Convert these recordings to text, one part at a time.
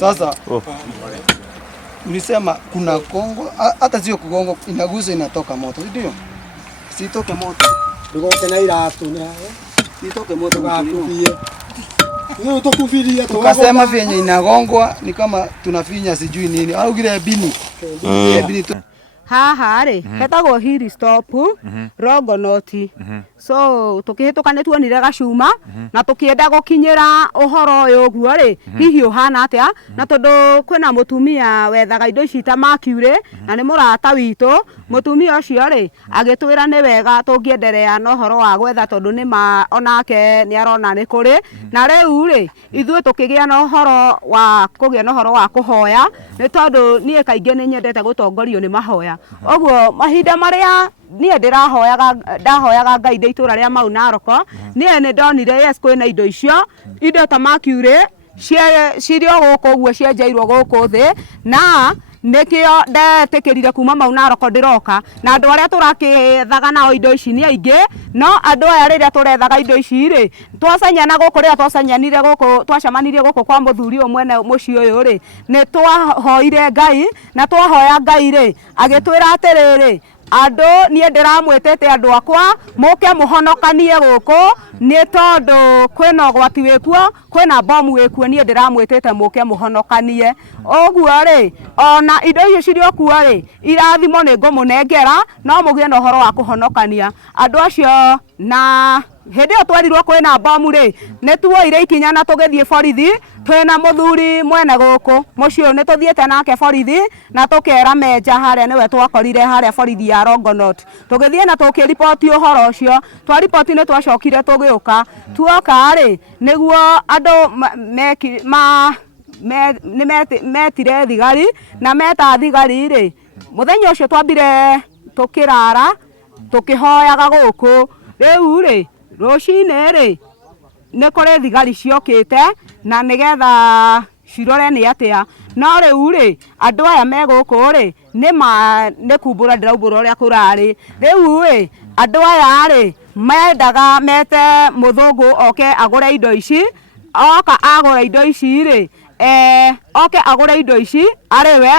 Sasa ulisema kuna Kongo, hata sio kugongo, inaguza inatoka moto, ndio? Sitoke moto. Ndio tena ila tuna. Sitoke moto kakupie. Ndio tukufiria tu. Ukasema vyenye inagongwa ni kama tunafinya sijui nini. Au gile bini. Bini tu. Haha ri hetagwo hill stop Rongonoti. So tukihituka ni tuonire gacuma na tukienda gukinyira uhoro uyu guo ri hihi uhana atia na tondu kwina mutumia wethaga indo ici ta makiure na ni murata witu mutumia ucio ri agitwira ni wega tungienderea na uhoro wa gwetha tondu ni ma onake ni arona ni kuri na riu ri ithuĩ tukigia na uhoro wa kugia na uhoro wa kuhoya ni tondu nie kaingi ni nyendete gutongorio ni mahoya oguo mahinda maria nie ndahoyaga Ngai de itura ria mau Naroko nie ni ndonire yes kwina indo icio indo ta makiure cirio guku uguo cienjeirwo guku thi na nikio ndetikirire kuma mau Naroko ndiroka na andu aria turakithaga nao indo ici ni aingi no andu aya riria turethaga indo ici ri twacanyana guku riria twacanyanire guku twacamanirie guku kwa muthuri umwene muci uyu ri ni twahoire Ngai na twahoya Ngai ri agitwira atiriri andu nie ndiramwetete andu akwa muke muhonokanie guku ni tondu kwina gwati wikuo kwina bomu wikuo nie ndiramwetete muke muhonokanie oguo ri ona indo icio cirio kuo ri irathimo ni ngumunengera no mugie na uhoro wa kuhonokania andu acio na hindi yo twerirwo kwina bomu ri ni tuoire ikinya na tugithie borithi twina muthuri mwene guku mucio ni tuthiete nake borithi na tukera menja haria niwe twakorire haria borithi ya Rongonot tugithie na tukiripoti uhoro ucio twaripoti ni twacokire tugiuka tuoka ri niguo andu metire thigari na meta thigari ri muthenya ucio twambire tukirara tukihoyaga guku riu ri rucine ri ni kuri thigari ciokite na nigetha cirore ni atia no riu ri andu aya me guku ri ni kumbura ndiraubura uria kurari riu ri andu aya ri mendaga mete muthungu oke agure indo ici oka agura indo ici ri oke agure indo ici ariwe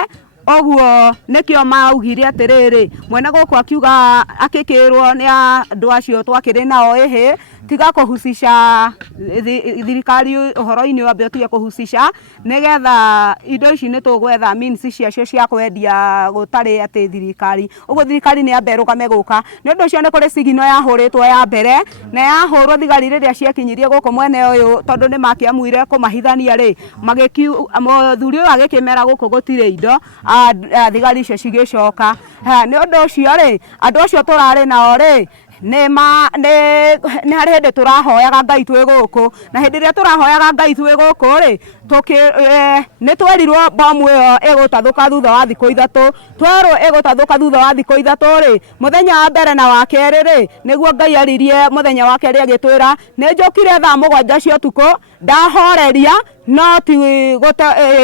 oguo nikio maugire atiriri mwene guku akiuga akikirwo ni andu acio twakiri nao ihi tiga kuhusisha thirikari uhoro-ini wambe tuge kuhusisha nigetha indo ici ni tugwetha means ciacio cia kwendia gutari ati thirikari uguo thirikari ni ambe rugame guka ni undu ucio ni kuri sigino yahuritwo ya mbere na yahurwo thigari riria ciekinyirie guku mwene uyu tondu ni makiamuire kumahithania ri magikiu muthuri uyu agikimera guku gutire indo thigari icio cigicoka ni undu ucio ri andu acio turari nao ri ni hari hindi turahoyaga Ngai twi guku na hindi ria turahoyaga Ngai twi guku ri ni twerirwo bomu iyo igutathuka thutha wa thiku ithatu twerwo igutathuka thutha wa thiku ithatu ri muthenya wa mbere na wa keri ri niguo Ngai aririe muthenya wa keri agitwira ni njokire thaa 7 cia utuku ndahoreria no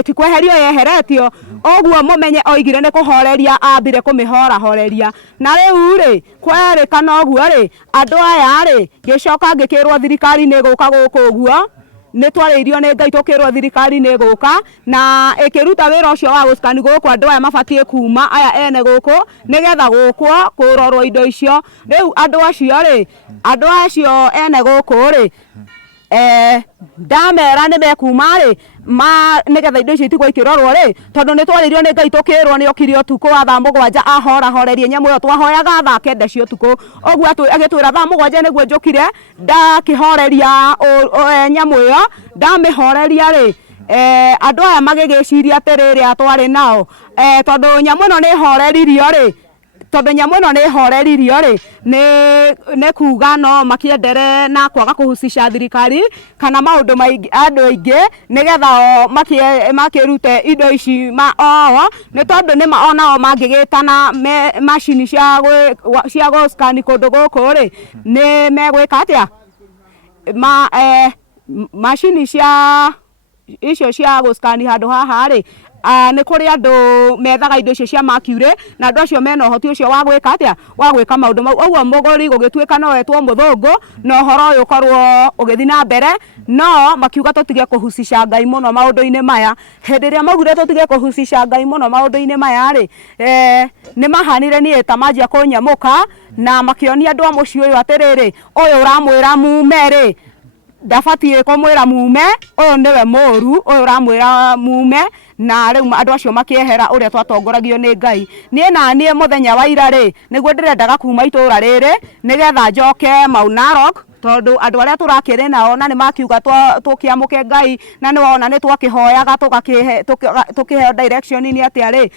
ti kweherio yeheretio oguo mumenye oigire ni kuhoreria ambire kumihoreria na riu ri kwerikana oguo ri andu aya ri gicoka ngikirwo thirikari ni guka guku uguo ni twaririo ni Ngai tukirwo thirikari ni guka na ikiruta wira ucio wa guskani guku andu aya mabatie kuma aya ene guku nigetha gukwo kurorwo indo icio riu andu acio ene guku ri ndamera ni mekuma ri nigetha indo icio itigwo ikirorwo ri tondu ni twaririo ni Ngai tukirwo ni okire utuku wa thaa 7 horerie nyamu iyo twahoyaga thaa 9 cia utuku oguo agitwira thaa 7 niguo njukire ndakihoreria nyamu iyo ndamihoreria ri andu aya magigiciria atiriri atwari nao tondu nyamu ino ni horeririo ri ni kuga no makiendere na kwaga kuhusisha thirikari kana maundu maingi andu aingi nigetha makirute indo ici ni tondu ni maonao mangigitana machine cia guskani kundu guku ri ni megwika atia machine cia icio cia gũskani handũ haha rĩ nĩ kũrĩ andũ methaga indo icio cia Mercury na andũ acio mena ũhoti ũcio wa gwĩka atĩa wa gwĩka maũndũ mau ũguo mũgũri gũgĩtuĩka no wetwo mũthũngũ na ũhoro ũyũ ũkorwo ũgĩthiĩ na mbere no makiuga tũtige kũhucica Ngai mũno maũndũ-inĩ maya hĩndĩ ĩrĩa maugire tũtige kũhucica Ngai mũno maũndũ-inĩ maya rĩ nĩ mahanire niĩ ta manjia kũnyamũka na makĩonia andũ a mũciĩ ũyũ atĩrĩrĩ ũyũ ũramwĩra mume rĩ ndabatiĩ kũmwĩra mume ũyũ nĩwe mũru ũyũ ũramwĩra mume na rĩu andũ acio makĩehera ũrĩa twatongoragio nĩ Ngai niĩ na niĩ mũthenya wa ira rĩ nĩguo ndĩrendaga kuma itũra rĩrĩ nĩgetha njoke Mau Narok tondũ andũ arĩa tũrakĩrĩ nao na nĩ makiuga tũkĩamũke Ngai na nĩ wona nĩ twakĩhoyaga tũkĩheo direction nĩ atĩa rĩ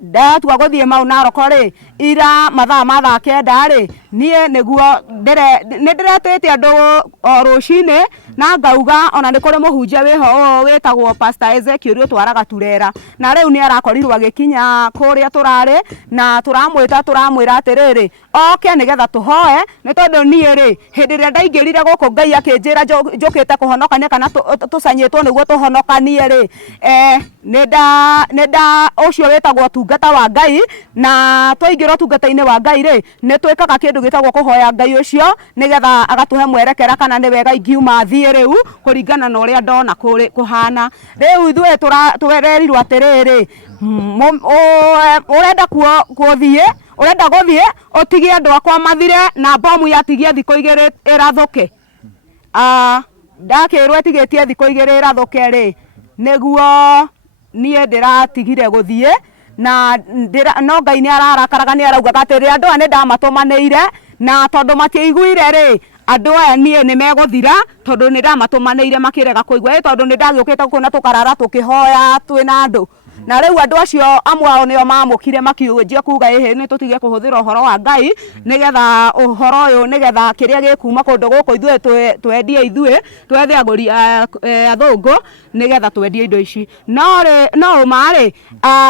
ndatua gũthiĩ Mau Narok rĩ ira mathaa ma thaa kenda rĩ niĩ nĩguo ndĩretĩte andũ rũcinĩ na ngauga ona nĩ kũrĩ mũhunjia wĩho wĩtagwo Pastor Ezekiel ũtwaraga Turera na rĩu nĩ arakorirwo agĩkinya kũrĩa tũrarĩ na tũramwĩra atĩrĩrĩ oke nĩgetha tũhoe nĩ tondũ niĩ rĩ hĩndĩ ĩrĩa ndaingĩrire gũkũ Ngai akĩnjĩra njũkĩte kũhonokania kana tũcanyĩtwo nĩguo tũhonokanie rĩ nĩnda ũcio wĩtagwo tungata wa Ngai na twaingĩra tungata-inĩ wa Ngai rĩ nĩ twĩkaga kĩndũ gĩtagwo kũhoya Ngai ũcio nĩgetha agatũhe mwerekera kana nĩ wega ingiuma thiĩ rĩu kũringana na ũrĩa ndona kũhana rĩu ithuĩ tũrerirwo atĩrĩrĩ ũrenda gũthiĩ ũtigie andũ akwa mathire na bomu yatigie thikũ 2 ĩrathũke ndakĩrwo ĩtigĩtie thikũ 2 ĩrathũke rĩ nĩguo niĩ ndĩratigire gũthiĩ na no Ngai nĩ ararakaraga nĩ araugaga atĩrĩ andũ aya nĩ ndamatũmanĩire na tondũ matiaiguire rĩ andũ aya niĩ nĩ megũthira tondũ nĩ ndamatũmanĩire makĩrega kũigua tondũ nĩ ndagĩũkĩte gũkũ na tũkarara tũkĩhoya twĩna andũ na rĩu andũ acio amwe ao nĩo mamũkire makiũnjia kuga nĩ tũtige kũhũthĩra ũhoro wa Ngai nĩgetha ũhoro ũyũ nĩgetha kĩrĩa gĩkuma kũndũ gũkũ ithuĩ twendie twethe agũri athũngũ nĩgetha twendie indo ici no ũma rĩ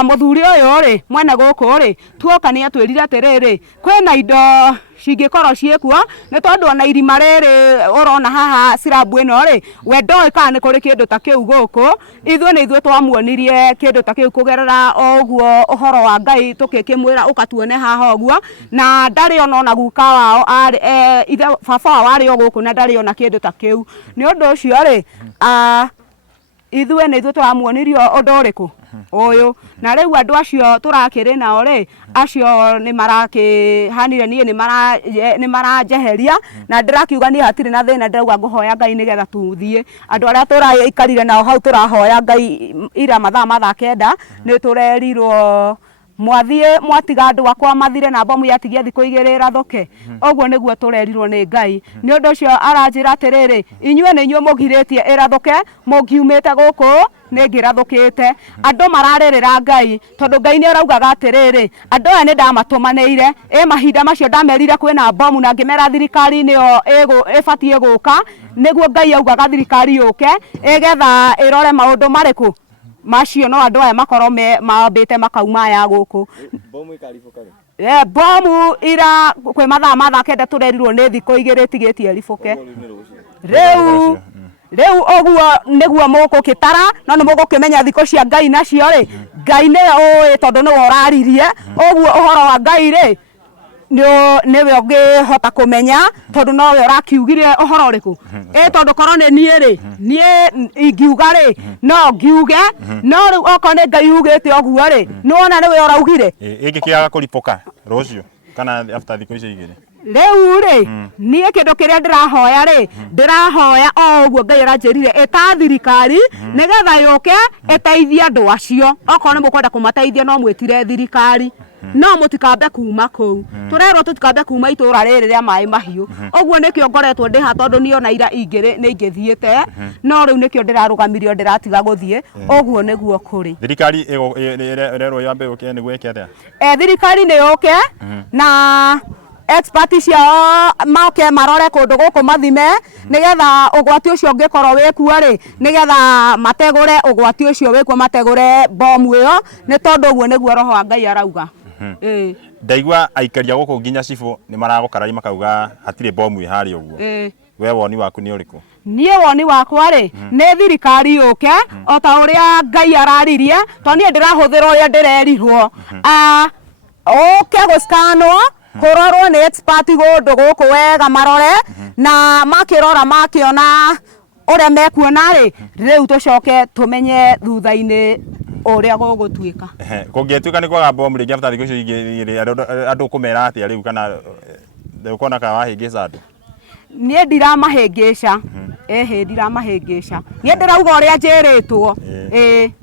mũthuri ũyũ rĩ mwene gũkũ rĩ tuoka nĩ atwĩrire atĩrĩrĩ kwĩna indo cingĩkorwo ciĩkuo nĩ tondũ ona irima rĩrĩ ũrona haha sirabu ĩno rĩ we ndoĩ kana nĩ kũrĩ kĩndũ ta kĩu gũkũ ithuĩ nĩ ithuĩ twamuonirie kĩndũ ta kĩu kũgerera ũguo ũhoro wa Ngai tũkĩkĩmwĩra ũkatuone haha ũguo na ndarĩ ona guka wao ithe baba wao arĩ o gũkũ na ndarĩ ona kĩndũ ta kĩu nĩ ũndũ ũcio rĩ ithuĩ nĩ ithuĩ twamuonirio ũndũ ũrĩkũ ũyũ na rĩu andũ acio tũrakĩrĩ nao rĩ acio nĩ marakĩhanire niĩ nĩ maranjeheria na ndĩrakiuga niĩ hatirĩ na thĩna ndĩrauga ngũhoya Ngai nĩgetha tũthiĩ andũ arĩa tũraikarire nao hau tũrahoya Ngai ira mathaa ma thaa kenda nĩ tũrerirwo mwathiĩ mwatiga andũ akwa mathire na bomu yatigia thikũ 2 ĩrathũke ũguo nĩguo tũrerirwo nĩ Ngai nĩ ũndũ ũcio aranjĩra atĩrĩrĩ inyuĩ nĩ inyuĩ mũgirĩtie ĩrathũke mũngiumĩte gũkũ nĩ ngĩrathũkĩte andũ mararĩrĩra Ngai tondũ Ngai nĩ araugaga atĩrĩrĩ andũ aya nĩ ndamatũmanĩire mahinda macio ndamerire kwĩna bomu na ngĩmera thirikari nĩyo ĩbatiĩ gũka nĩguo Ngai augaga thirikari yũke ĩgetha ĩrore maũndũ marĩkũ macio no andũ aya makorwo mambĩte makauma ya gũkũ bomu ikaribũka bomu ira kwĩ mathaa ma thaa kenda tũrerirwo nĩ thikũ 2 tigĩtie ribũke rĩu ũguo nĩguo mũgũkĩtara no nĩ mũgũkĩmenya thikũ cia Ngai nacio rĩ Ngai nĩwe ũĩ tondũ nĩwe ũraririe ũguo ũhoro wa Ngai rĩ nĩwe ũngĩhota kũmenya tondũ nowe ũrakiugire ũhoro ũrĩkũ tondũ korwo nĩ niĩ rĩ niĩ ingiuga rĩ no ngiuge no rĩu okorwo nĩ Ngai ugĩte ũguo rĩ nĩwona nĩwe ũraugire ĩngĩkĩaga kũripũka rũciũ kana after thikũ icio 2 rĩu rĩ niĩ kĩndũ kĩrĩa ndĩrahoya rĩ ndĩrahoya o ũguo Ngai aranjĩrire ĩta thirikari nĩgetha yũke ĩteithie andũ acio okorwo nĩ mũkwenda kũmateithia no mwĩtire thirikari no mũtikambe kuma kũu tũrerwo tũtikambe kuma itũra rĩrĩ rĩa maĩ mahiũ ũguo nĩkĩo ngoretwo ndĩha tondũ niona ira nĩ ingĩthiĩte no rĩu nĩkĩo ndĩrarũgamirio ndĩratiga gũthiĩ ũguo nĩguo kũrĩ thirikari ĩrerwo yambe yũke nĩguo ĩke atĩa thirikari nĩ yũke na expert ciao moke marore kũndũ gũkũ mathime nĩgetha ũgwati ũcio ũngĩkorwo wĩkuo rĩ nĩgetha mategũre ũgwati ũcio wĩkuo mategũre bomu ĩyo nĩ tondũ ũguo nĩguo roho wa Ngai arauga ndaigua aikaria gũkũ nginya cibũ nĩ maragũkararia makauga hatirĩ bomu ĩharĩ ũguo we woni waku nĩ ũrĩkũ niĩ woni wakwa rĩ nĩ thirikari yũke o ta ũrĩa Ngai araririe to niĩ ndĩrahũthĩra ũrĩa ndĩrerirwo ũke gũskanwo kũrorwo nĩ expert gũndũ gũkũ wega marore na makĩrora makĩona ũrĩa mekuona rĩ rĩu tũcoke tũmenye thutha-inĩ ũrĩa gũgũtuĩka. Kũngĩtuĩka nĩ kwaga bomu rĩngĩ after thikũ icio igĩrĩ andũ kũmera atĩa rĩu kana ũkona kana wahĩngĩca andũ? Niĩ ndiramahĩngĩca ndiramahĩngĩca niĩ ndĩrauga ũrĩa njĩrĩtwo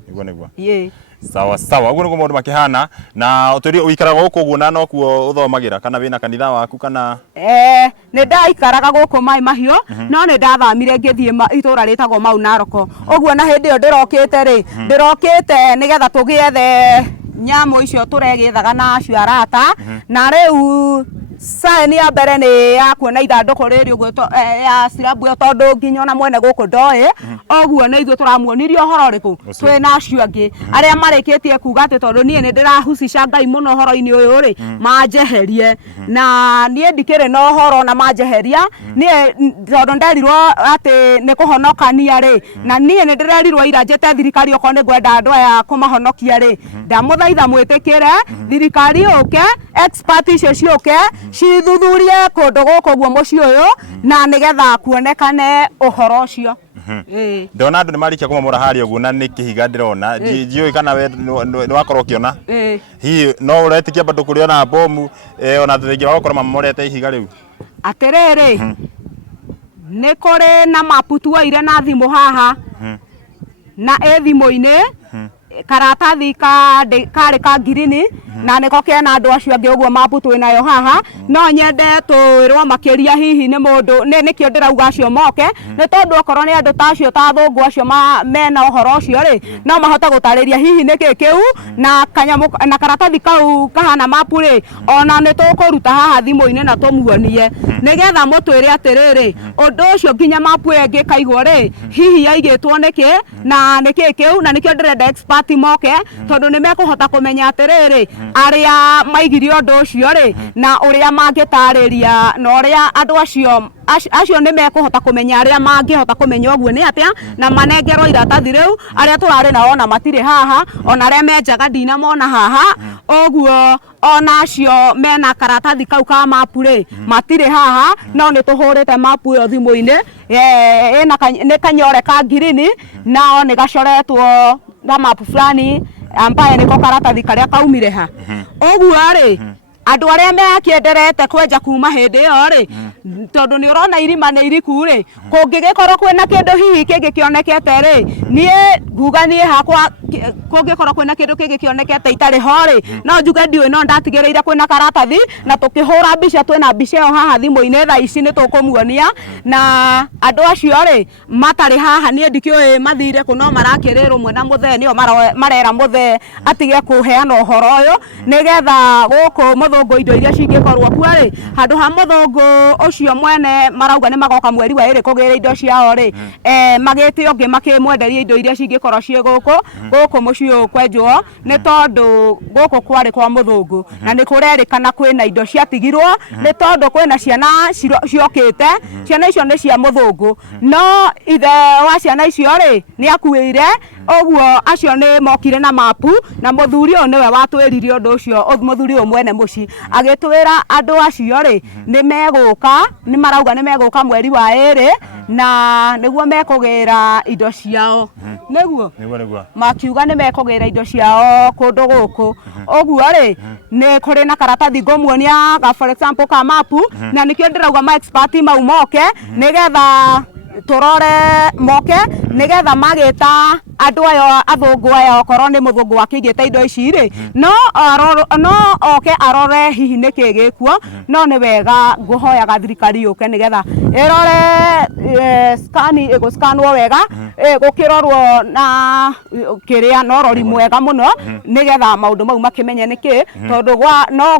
nĩguo nĩguo sawa sawa ũguo nĩguo maũndũ makĩhana na ũtũĩria ũikaraga gũkũ ũguo na nokuo ũthomagĩra kana wĩna kanitha waku kana nĩ ndaikaraga gũkũ Mai Mahiũ no nĩ ndathamire ngĩthiĩ itũra rĩtagwo Mau Naroko ũguo na hĩndĩ ĩyo ndĩrokĩte rĩ ndĩrokĩte nĩgetha tũgĩethe nyamũ icio tũregĩthaga na acio arata na rĩu sign ya mbere nĩ ya kuona ithandũkũ rĩrĩ ũguo ya sirabu ĩyo tondũ nginya ona mwene gũkũ ndoĩ ũguo nĩ ithuĩ tũramuonirie ũhoro ũrĩkũ twĩna acio angĩ arĩa marĩkĩtie kuga atĩ tondũ niĩ nĩ ndĩrahucica Ngai mũno ũhoro-inĩ ũyũ rĩ manjeherie na niĩ ndikĩrĩ na ũhoro na manjeheria niĩ tondũ nderirwo atĩ nĩ kũhonokania rĩ na niĩ nĩ ndĩrerirwo ira njĩte thirikari okorwo nĩ ngwenda andũ aya kũmahonokia rĩ ndamũthaitha mwĩtĩkĩre thirikari yũke expert icio ciũke cithuthurie kũndũ gũkũ guo mũciĩ ũyũ na nĩgetha kuonekane ũhoro ũcio. Ndona andũ nĩ marĩkia kũmamũra harĩa ũguo na nĩ kĩhiga ndĩrona ndiũĩ kana we nĩ wakorwo ũkĩona hihi no ũretĩkia bado kũrĩona bomu ona thengia wa gũkorwo mamomorete ihiga rĩu? Atĩrĩrĩ nĩ kũrĩ na mapu tuoire na thimũ haha na thimũ-inĩ karatathi karĩ ka ngirini na nĩko kena andũ acio angĩ ũguo mapu twĩnayo haha no nyende twĩrwo makĩria hihi nĩ mũndũ nĩkĩo ndĩrauga acio moke nĩ tondũ okorwo nĩ andũ ta acio ta athũngũ acio mena ũhoro ũcio rĩ no mahote gũtarĩria hihi nĩkĩ kĩu na kanyamũ na karatathi kau kahana mapu rĩ ona nĩ tũkũruta haha thimũ-inĩ na tũmuonie nĩgetha mũtwĩre atĩrĩrĩ ũndũ ũcio nginya mapu ĩyo ĩngĩkaigwo rĩ hihi yaigĩtwo nĩkĩ na nĩkĩ kĩu na nĩkĩo ndĩrenda expert moke tondũ nĩ mekũhota kũmenya atĩrĩrĩ arĩa maigire ũndũ ũcio rĩ na ũrĩa mangĩtarĩria na ũrĩa andũ acio nĩ mekũhota kũmenya arĩa mangĩhota kũmenya ũguo nĩ atĩa na manengerwo iratathi rĩu arĩa tũrarĩ nao ona matirĩ haha ona arĩa menjaga ndinamona haha ũguo ona acio mena karatathi kau ka mapu rĩ matirĩ haha no nĩ tũhũrĩte mapu ĩyo thimũ-inĩ nĩ kanyore ka ngirini nao nĩ gacoretwo na mapu fulani ambaye nĩko karatathi karĩa kaumire ha ũguo rĩ andũ arĩa mekĩenderete kwenja kuma hĩndĩ ĩyo rĩ tondũ nĩ ũrona irima nĩ iriku rĩ kũngĩgĩkorwo kwĩna kĩndũ hihi kĩngĩkĩonekete rĩ niĩ nguga niĩ hakwa kũngĩkorwo kwĩna kĩndũ kĩngĩkĩonekete itarĩ ho rĩ no njuge ndiũĩ no ndatigĩrĩire kwĩna karatathi na tũkĩhũra mbica twĩna mbica ĩyo haha thimũ-inĩ thaa ici nĩ tũkũmuonia na andũ acio rĩ matarĩ haha niĩ ndikĩũĩ mathire kũ no marakĩrĩrwo mwena mũthee nĩo marera mũthee atige kũheana ũhoro ũyũ nĩgetha gũkũ mũthũngũ indo iria cingĩkorwo kuo rĩ handũ ha mũthũngũ ũcio mwene marauga nĩ magoka mweri wa ĩrĩ kũgĩra indo ciao rĩ magĩte ũngĩ makĩmwenderia indo iria cingĩkorwo ciĩ gũkũ mũciĩ ũyũ kwenjwo nĩ tondũ gũkũ kwarĩ kwa mũthũngũ na nĩ kũrerĩkana kwĩna indo ciatigirwo nĩ tondũ kwĩna ciana ciokĩte ciana icio nĩ cia mũthũngũ no ithe wa ciana icio rĩ nĩ akuĩire ũguo acio nĩ mokire na mapu na mũthuri ũyũ nĩwe watwĩrire ũndũ ũcio mũthuri ũyũ mwene mũciĩ agĩtwĩra andũ acio rĩ nĩ megũka nĩ marauga nĩ megũka mweri wa ĩrĩ na nĩguo mekũgĩra indo ciao nĩguo makiuga nĩ mekũgĩra indo ciao kũndũ gũkũ ũguo rĩ nĩ kũrĩ na karatathi ngũmuonia for example ka mapu na nĩkĩo ndĩrauga ma expert mau moke nĩgetha tũrore moke nĩgetha magĩta andũ aya athũngũ aya okorwo nĩ mũthũngũ wakĩigĩte indo ici rĩ no oke arore hihi nĩkĩ gĩkuo no nĩ wega ngũhoyaga thirikari yũke nĩgetha ĩrore ĩgũskanwo wega gũkĩrorwo na kĩrĩa na ũrori mwega mũno nĩgetha maũndũ mau makĩmenye nĩkĩ tondũ no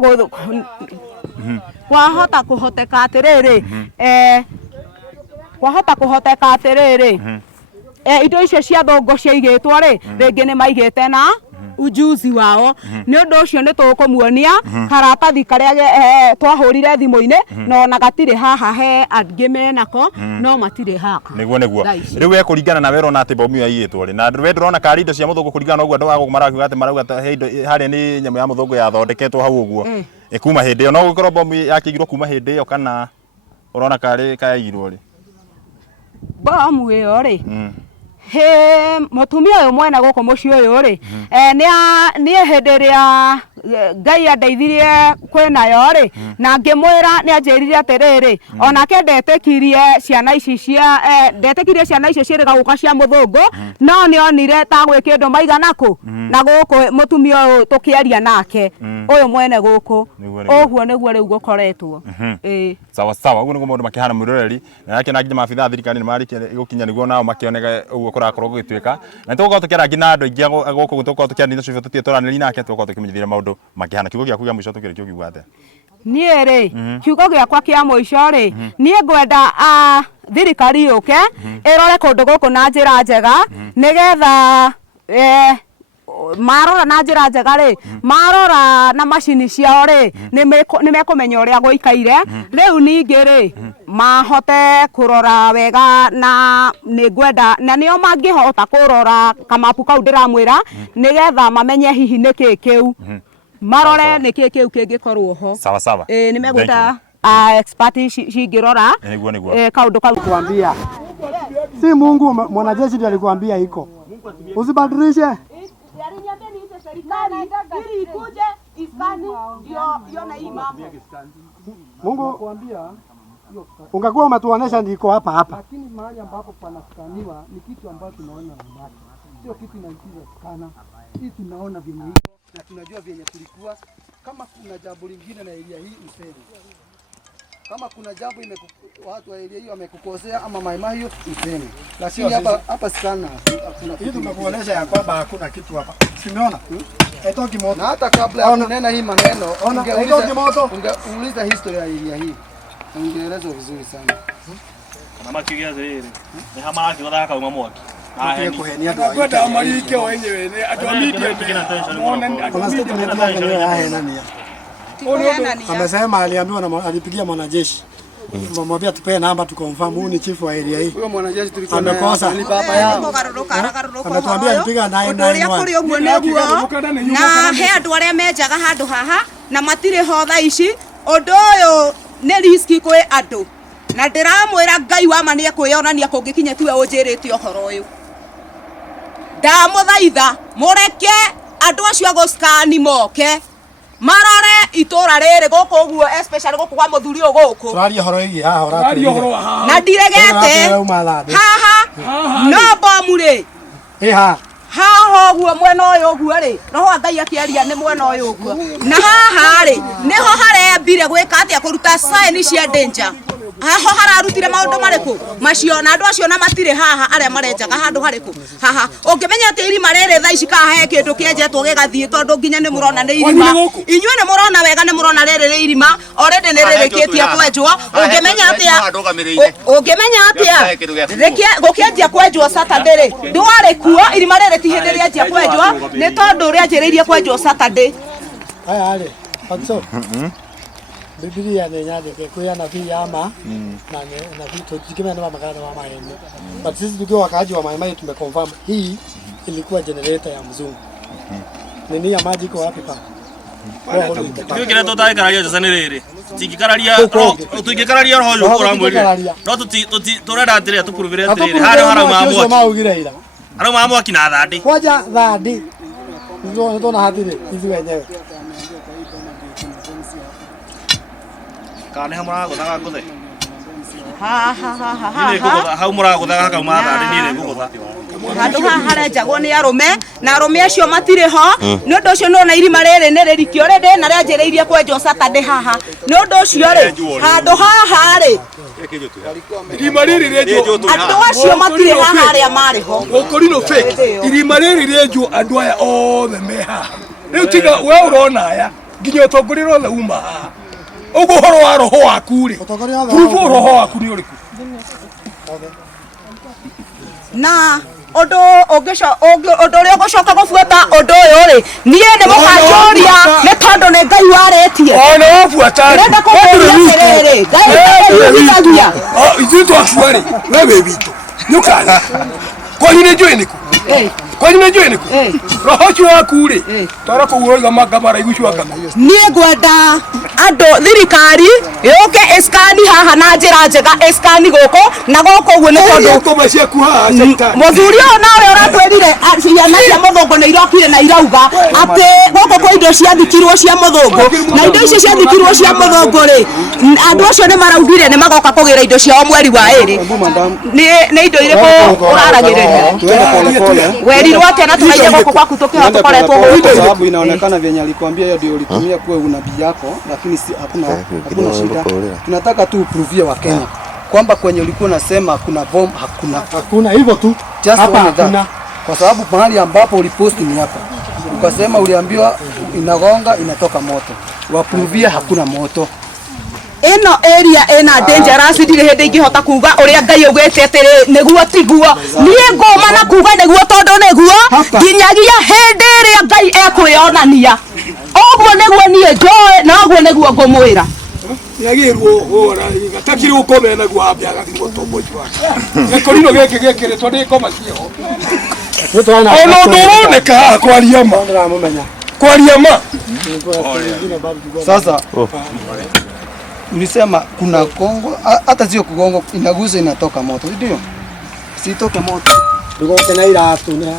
kwahota kũhoteka atĩrĩrĩ kwahota kũhoteka atĩrĩrĩ indo icio cia thũngũ ciaigĩtwo rĩ rĩngĩ nĩ maigĩte na ujuzi wao ni undu ucio ni tukumuonia karatathi karia twahurire thimu-ini no na gatire haha he angi menako no matire haha niguo riu we kuringana na wero na ati bomu yaiyitwo ri na we ndurona kari indo cia muthungu kuringana na uguo andu ago marakiuga ati marauga haria ni nyamu ya muthungu yathondeketwo hau uguo ikuma hindi yo no gukorwo bomu yakigirwo kuma hindi yo kana urona kari kayaigirwo ri bomu iyo ri he mutumia uyu mwena guku muci uyu ri ni hindi ria Ngai andeithirie kwinayo ri na ngimwira ni anjirire atiriri onake ndetekirie ciana ici cia ndetekirie ciana ici ciiriga guka cia muthungu no ni onire ta gwi kindu maigana ku na guku mutumia uyu tukiaria nake uyu mwene guku oguo niguo riu gukoretwo sawa sawa uguo niguo mundu makihana mwiroreri na yake na nginya mabitha thirikari ni marikia gukinya niguo nao makionega uguo kurakorwo gugituika na tugokorwo tukiara nginya andu aingi guku gutukorwo tukiara ndio cibio tutie turaniri nake tugokorwo tukimenyithira maundu makihana kiugo giaku gia mwisho tukire kiugo ate nie ri kiugo giakwa kia mwisho ri nie ngwenda thirikari yuke irore kundu guku na njira njega nigetha marora na njira njega ri marora na macini ciao ri ni mekumenya uria guikaire riu ningi ri mahote kurora wega na ni ngwenda na nio mangihota kurora kamapu kau ndiramwira nigetha mamenye hihi niki kiu marore niki kiu kingikorwo ho sawa sawa ni megwita expert cingirora kaundu kau kuambia si Mungu mwanajeshi ndiye alikwambia iko usibadilishe Mungu kuambia ungakuwa umetuonesha ndiko hapa lakini mahali ambapo panaskaniwa ni kitu ambacho tunaona na macho sio kitu inaitwa skana hii tunaona vile hivyo na tunajua vyenye tulikuwa kama kuna jambo lingine na area hii useme kama kuna jambo watu wa area hiyo wamekukosea ama maima hiyo useme lakini hapa skana hakuna kitu tumekuonesha ya kwamba hakuna kitu hapa simeona haitoki moto na hata kabla ya kunena hii maneno ungeuliza historia ya area hii ungeelezwa vizuri sana mama kigia zile ni hama kigoda kauma mwaki kwenda amarike wenyewe ni atomike amesema alipigia mwanajeshi mwambia tupe namba tukonfirm huyu ni chief wa area hii huyo mwanajeshi tulikuwa amekosa ni baba yao anatuambia alipiga 991 na he andu aria menjaga handu haha na matire ho tha ici undu uyu ni riski kwi andu na ndiramwira Ngai wa ma ni ekwionania kungikinya tiwe unjirite uhoro uyu ndamuthaitha mureke andu acio guskani moke marore itura riri guku uguo especially guku kwa muthuri uyu guku twaria horo igi haha na ndiregete haha no bomu ri haha uguo mwena uyu uguo ri roho Ngai akiaria ni mwena uyu uguo na haha ri niho harembire gwika atia kuruta sign cia danger haho hararutire maundu mariku macio na andu acio na matire haha aria marenjaga handu hariku haha ungimenya ati irima riri tha ici kaha he kindu kienjetwo gigathie tondu nginya ni murona ni irima inyue ni murona wega ni murona riri ri irima already ni ririkitie kwenjwo ungimenya atia gukianjia kwenjwo Saturday ri ndiwari kuo irima riri ti hindi rianjia kwenjwo ni tondu rianjiriirie kwenjwo Saturday aya ari patso Biblia ni nyandike kuya nabii ama na nabii tukimena wa magana wa maembe but sisi tukiwa wakaaji wa Mai tumeconfirm hii ilikuwa generator ya mzungu nini ya maji iko wapi pa Kiyo kile tutaikararia sasa ni riri tukikararia roho yo kora mwiri no turenda atire tukuruvire atire haro maamwa akina thandi kwaja thandi ndio na hatire hizi wenyewe kana hamura guthaga nguthe ha hau mura guthaga kauma thandi ni ri gutha handu haha harenjagwo ni arume na arume acio matire ho ni undu ucio no na irima riri ni ririkio rindi na rianjiriirie kwenjwo Saturday haha ni undu ucio ri handu haha ri irima riri rienjwo andu acio matire haha aria mari ho ukorino fake irima riri rienjwo andu aya othe me haha riu tiga we urona aya nginya utongorirwo the uma haha ugo horo wa roho waku ri proof roho waku ni uriku na ondo ria gucoka gubuata ondo uyu ri nie ni mukanjuria ni tondu ni Ngai waretie ona wabuata renda kukuria riri Ngai ndagia ithu twakuari wewe witu nyukana kwa nini njui niku kwa nini njui niku roho ciaku ri twara kuuga magabara igucwaga nie ngwenda andu thirikari yuke iskani haha na njira njega iskani guku na guku uguo ni tondu koma ciaku haha shaitani muthuri o nawe uratwirire ciana cia muthungu ni irokire na irauga ati guku kwa indo ciathikirwo cia muthungu na indo icio ciathikirwo cia muthungu ri andu acio ni maraugire ni magoka kugira indo ciao mweri wa iri ni indo iriku uraragiriria werirwo atia na tunaije guku kwaku tukiha tukoretwo kwa sababu inaonekana vyenye alikwambia hiyo ndio ulitumia kwa unabii yako, lakini si hakuna shida. Tunataka tu upruvie wa Kenya kwamba kwenye ulikuwa unasema kuna bomb Hakuna hivyo tu. Hapa hakuna. Kwa sababu mahali ambapo uliposti ni hapa. Ukasema uliambiwa inagonga inatoka moto. Wapruvie hakuna moto. Eno area ena dangerous ndire hindi ingihota kuga uria Ngai ugete atiri niguo tiguo nie ngoma na kuga niguo tondu niguo nginyagia hindi iria Ngai ekwionania oguo niguo nie njoe na oguo niguo ngumwira yagirwo ora gatakirwo komena gwabya gathimo tombo jwa ekorino geke tondu ikoma cio ono ndoneka kwaria ma kwaria ma sasa ulisema kuna Kongo hata sio kugongo inagusa inatoka moto ndio sitoke moto Ndugoke na iratu na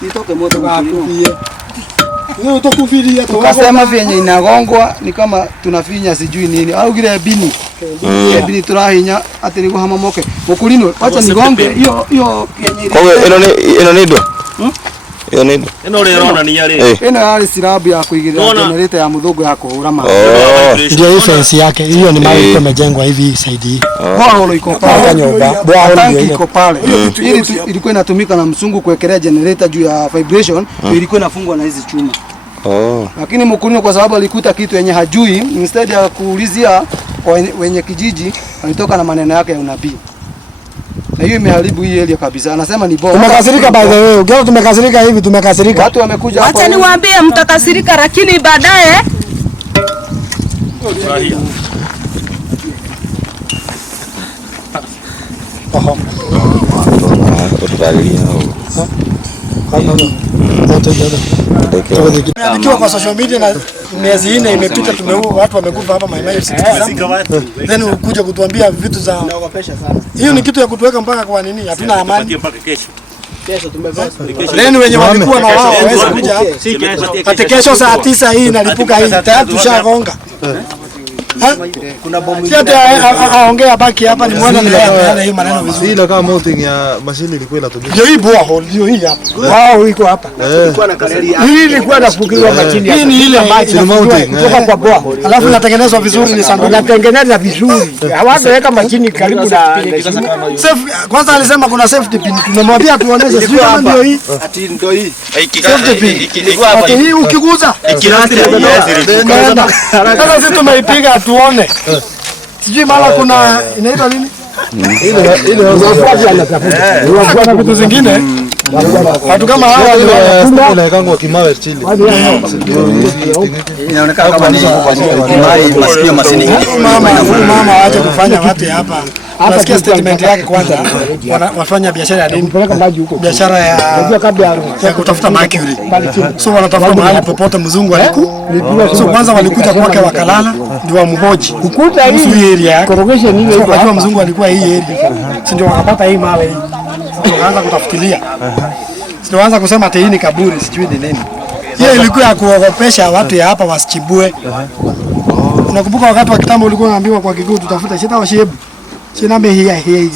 sitoke moto gakufie ni utokufiria tukasema vyenye inagongwa ni kama tunafinya sijui nini au gile bini bini turahinya ati ni kuhama moke mukulino acha nigonge hiyo yenye ino ni ndo ino rona ni yari ino yari sirabu ya kuigirira generator ya muthungu ya kuhura maji ndio fence yake hiyo ni mali imejengwa hivi saidi bwaholo iko pale nyumba bwaholo iko pale ili ilikuwa inatumika na msungu kuwekelea generator juu ya vibration ilikuwa inafungwa na hizi chuma lakini mkulino kwa sababu alikuta kitu yenye hajui instead ya kuulizia wenye kijiji alitoka na maneno yake ya unabii na hiyo imeharibu hii area kabisa. Anasema ni bora. Tumekasirika by the way. Ungeo tumekasirika hivi tumekasirika. Watu wamekuja hapo. Acha niwaambie mtakasirika lakini baadaye Nikiwa kwa social media na miezi 4 imepita watu wamekufa hapa Mai Mahiu 60. Then ukuja kutuambia vitu za naogopesha sana. Hiyo ni kitu ya kutuweka mpaka kwa nini? Hatuna amani. Kesho tumevaa. Then wenye walikuwa na wao hawezi kuja. Hata kesho saa 9 hii inalipuka hii. Tayari tushagonga. Kuna bomu nyingi. Aongea baki hapa ni mwana na hii maneno vizuri. Ile kama mounting ya mashine ilikuwa inatumika. Ndio hii borehole ndio hii hapa. Wao iko hapa. Ilikuwa na kaleria. Hii ilikuwa inafukiwa machini. Hii ni ile maji kutoka kwa borehole. Alafu inatengenezwa vizuri ni sanduku. Inatengenezwa vizuri. Hawataweka machini karibu na safe. Kwanza alisema kuna safety pin. Tumemwambia tuoneshe sio kama ndio hii. Ati ndio hii. Safety pin. Ati hii ukiguza. Ikirasti ya sasa sisi tumeipiga tuone. Sijui mara kuna inaitwa nini? Ile wafuaji anatafuta. Wafuata vitu zingine. Watu kama hawa ile kango kimawe chini. Inaonekana kama ni kimai masikio masini. Mama waache kufanya watu hapa. Nasikia statement yake kwanza. Wanafanya biashara ya nini? Kupeleka maji huko. Biashara ya kutafuta mercury. So wanatafuta mahali popote mzungu alikuwa. So kwanza walikuja kwake wakalala ndio wamhoji. Kukuta hii area. Corrugation ile iko. Kwa mzungu alikuwa hii area. Si ndio wakapata hii mawe hii. Wakaanza kutafutilia. Sio waanza kusema ati hii ni kaburi sijui ni nini. Hiyo ilikuwa ya kuogopesha watu ya hapa wasichibue. Unakumbuka wakati wa kitambo ulikuwa unaambiwa kwa Kikuyu tutafute shida wa shebu. Sina mehia hii.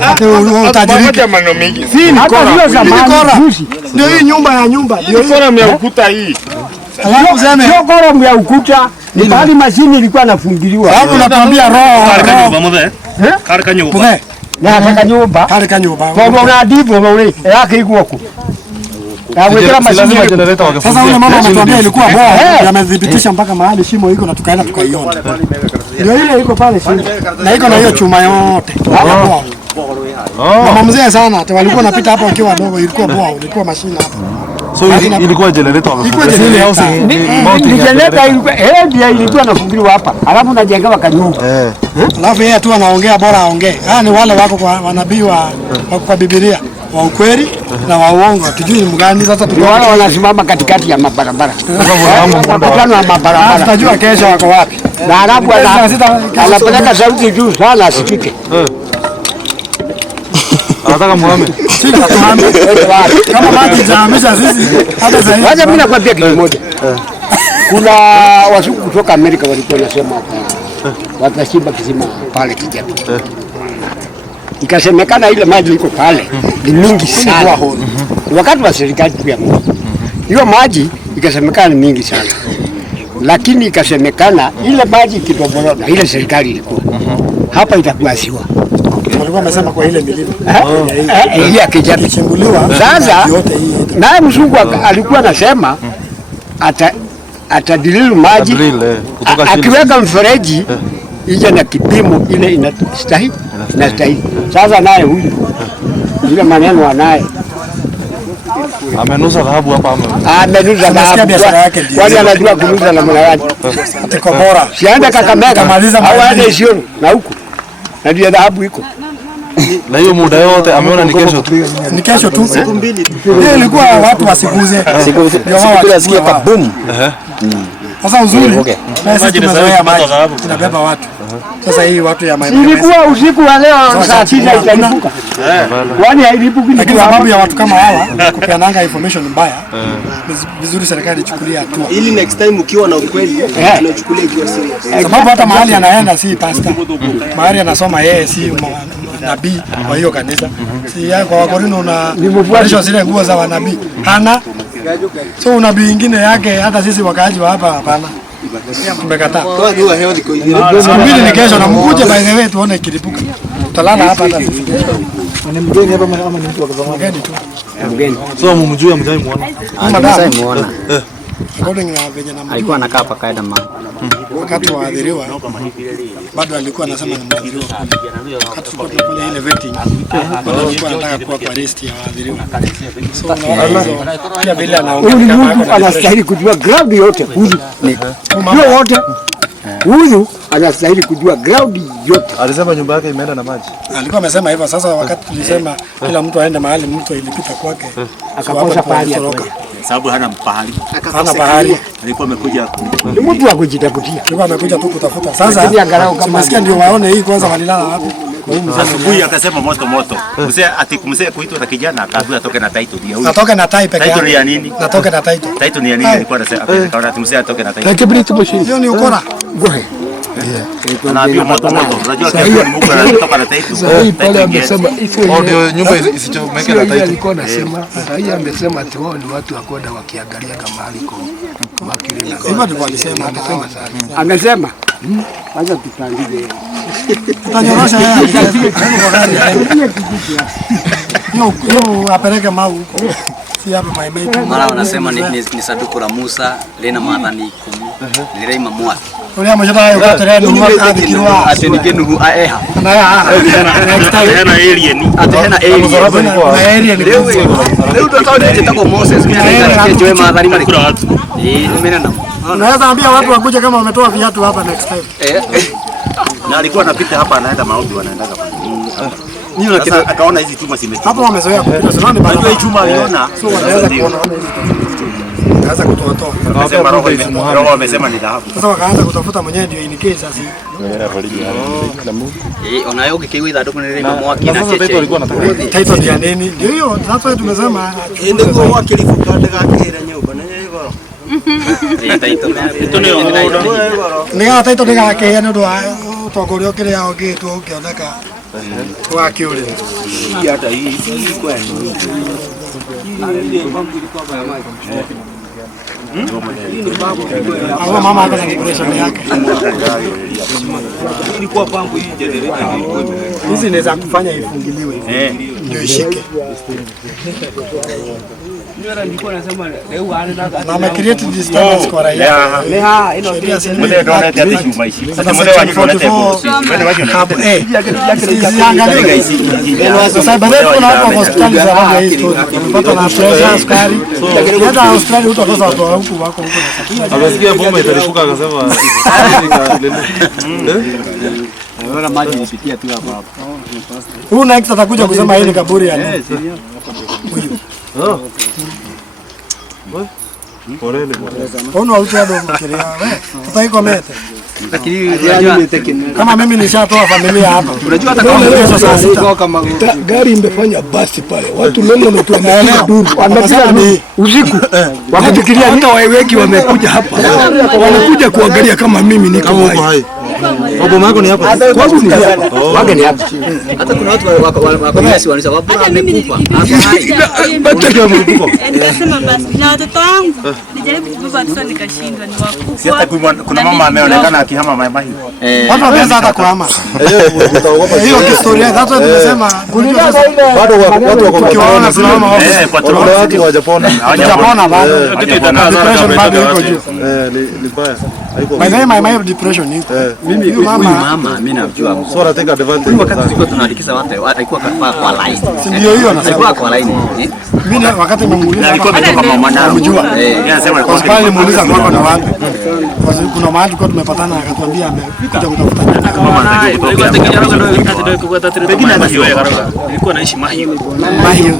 Hata utajirika maneno mengi. Si ni kora. Ndio hii nyumba ya nyumba. Ndio kora ya ukuta hii. Alafu sema sio kora ya ukuta. Ni bali mashini ilikuwa inafungiliwa. Hapo unatuambia roho. Karika nyumba. Na karika nyumba. Kwa una dipo wewe yake iko huko. Awekera mashini ya generator. Sasa yule mama anatuambia ilikuwa bora. Amedhibitisha mpaka mahali shimo iko na tukaenda tukaiona. Ndio ile iko pale chini. Na iko na hiyo chuma yote. Mama mzee sana, hata walikuwa wanapita hapa wakiwa wadogo, ilikuwa boa, ilikuwa mashine hapa. So ilikuwa generator Ilikuwa generator. Ni generator ilikuwa nafungiwa hapa. Alafu najengewa kanyumba. Alafu yeye tu anaongea bora aongee. Ni wale wako kwa wanabii kwa Biblia wa ukweli na wa uongo. Tujui ni mgani sasa wale wanasimama katikati ya mabarabara. Mapatano ya mabarabara. Tutajua kesho wako wapi. Na Arabu anapeleka sauti juu sana asikike. Anataka Muhammad. Kama maji zaamisha sisi hata sasa hivi. Wacha mimi nakwambia kitu kimoja. Kuna wazungu kutoka Amerika walikuwa wanasema watachimba kisima pale Kijabi. Ikasemekana ile maji iko pale ni mingi sana. Wakati wa serikali pia. Hiyo maji ikasemekana ni mingi sana. Lakini ikasemekana ile maji kitoboroda ile serikali ilikuwa. Hapa itakuwa ziwa. Walikuwa wamesema kwa ile milima. Hii Kijabi chimbuliwa. Sasa naye mzungu alikuwa anasema atadililu maji akiweka mfereji ije na kipimo ile inastahili. Sasa naye huyu ile maneno anaye amenuza dhahabu hapa amenuza dhahabu. Wale anajua kunuza na mwanadamu. Tiko bora. Sienda Kakamega au aende Isiolo na huko. Na ndio dhahabu iko. Na hiyo muda yote ameona ni kesho tu. Ni kesho tu. Siku mbili. Ile ilikuwa watu wasiguze. Ndio wao wasikie kabum. Sasa uzuri. Na sisi tumezoea maji. Tunabeba watu. Sasa hii watu ya maji. Ilikuwa usiku wa leo saa 9 italipuka. Kwani hailipuki lakini sababu ya watu kama hawa kupeananga information mbaya. Vizuri serikali ichukulie hatua. Ili next time ukiwa na ukweli unachukulia ikiwa serious. Sababu hata mahali anaenda si pastor. Mahali anasoma yeye si nabii kwa hiyo kanisa. Si yeye kwa Wakorintho na mfundisho zile nguo za wanabii. Hana. So unabii mwingine yake hata sisi wakaaji wa hapa hapana. Tumekataa. Kwa hiyo hewa liko hivi. Mbili ni kesho na mkuje by the way tuone ikilipuka. Tutalala hapa hata sisi. Ni mgeni hapa kama ni mtu wa kazama. Mgeni tu. Mgeni. So mumjui mjai muona. Anasema muona. According na venye na alikuwa anakaa hapa kaida mama. Wakati wa adhiriwa bado alikuwa anasema ni mwadhiriwa. Wakati tulikuwa ile vetting alikuwa anataka kuwa kwa list ya waadhiriwa. So pia bila anaongea mtu anastahili kujua ground yote huyu. Ndio wote. Huyu anastahili kujua ground yote. Alisema nyumba yake imeenda na maji. Alikuwa amesema hivyo. Sasa wakati tulisema kila mtu aende mahali mtu ilipita kwake akakosa pahali atoroka. Sababu hana pahali. Hana pahali. Alikuwa amekuja ni mtu wa kujitafutia. Alikuwa amekuja tu kutafuta. Sasa tumesikia ndio waone hii kwanza walilala wapi. Asubuhi akasema moto. Mzee atikumzee kuitwa na kijana akaambiwa atoke na title dia huyu. Atoke na tai peke yake. Title ya nini? Atoke na title. Title ni ya nini alikuwa anasema akaona tumzee atoke na title. Lakini hiyo ni ukora. Gohe. Anaambiwa moto. Unajua kwa Mungu anatoka na title. Sasa pale amesema ndio nyumba isichomeke na title. Alikuwa anasema yeye amesema ati wao ni watu wa kwenda wakiangalia kama aliko makili na. Hivyo ndivyo alisema akasema. Amesema kwanza tutandike. Tutanyorosha hiyo apeleke mau huko. Si hapa maimai. Mara wanasema ni sanduku la Musa lina madhani 10 lirema mwaka. Ule mmoja wao kutorea nunua kadi kirwa. Ati nigenu aeha. Hana alien. Ati hana alien. Leo tutatoa nje tako Moses kile joe madhani mali. Nimeona. Unaweza ambia watu wakuje kama wametoa viatu hapa next time. Na alikuwa anapita hapa anaenda maombi wanaendaga pale. Niyo sasa akaona hizi chuma zimetoka. Hapo wamezoea kupita sana bado. Unajua hii chuma aliona. So wanaweza kuona hizi. Kaanza kutoa. Akasema roho amesema ni dhahabu. Sasa wakaanza kutafuta mwenyewe ndio in case sasa. Onayo kikiwa ndio kuna rema mwaki na cheche. Title ni ya nini? Ndio hiyo sasa tumesema ende kwa mwaki lifukande gakira nyumba na hiyo. Nega taito nega ke yana ndo togorio kile yao gitu ukioneka wa kiure hata hii kwani mama akaza kuboresha yake Ilikuwa pambo hii generator ilikuwa. Hizi inaweza kufanya ifungiliwe. Ndio ishike. Nilikuwa nasema leo ana na create disturbance kwa raia. Leha ino mmoja ndio anatia tishu maishi. Sasa mmoja wao ndio anatia bosi. Wewe waje na sasa baadaye kuna hapo hospitali za watu hii story. Unapata na pressure sukari. Hata hospitali utakosa watu huko wako huko. Alisikia bomba italipuka akasema Unaona maji yanapitia tu hapa. Huyu next atakuja kusema hii ni kaburi ya nini? Porele. Ono alitoa mkerea wewe. Tutaiko mete. Lakini unajua kama mimi nishatoa familia hapa. Unajua hata kama kesho saa 6 kama gari imefanya basi pale. Watu memo watu wanaelewa duru. Wanataka ni usiku. Wakifikiria hata waweki wamekuja hapa. Wanakuja kuangalia kama mimi niko hai. Baba yako ni hapa. Kwangu ni hapa. Wage ni hapa. Hata kuna watu wakamwasi wanisa wapo amekufa. Hata amekufa. Nikasema basi na watoto wangu nijaribu kubeba tu nikashindwa ni wakubwa. Hata kuna mama ameonekana akihama mama hiyo. Watu waweza hata kuhama. Hiyo historia hata tunasema bado watu wako tukiwaona tunaona watu hawajapona. Hawajapona bado. Kitu itakaa bado iko juu. Ni mbaya. By my depression iko. Mimi huyu mama mimi namjua. So anataka advantage. Wakati tulikuwa tunaandikisha watu alikuwa kwa line. Ndio hiyo anasema. Alikuwa kwa line. Mimi wakati nimemuuliza alikuwa ametoka mama mwanangu. Unamjua? Yeye anasema alikuwa pale nimuuliza kwako na wapi. Kwa sababu kuna mahali tulikuwa tumepatana akatuambia amekuja kutafuta. Pengine ilikuwa naishi Mahio. Mahio.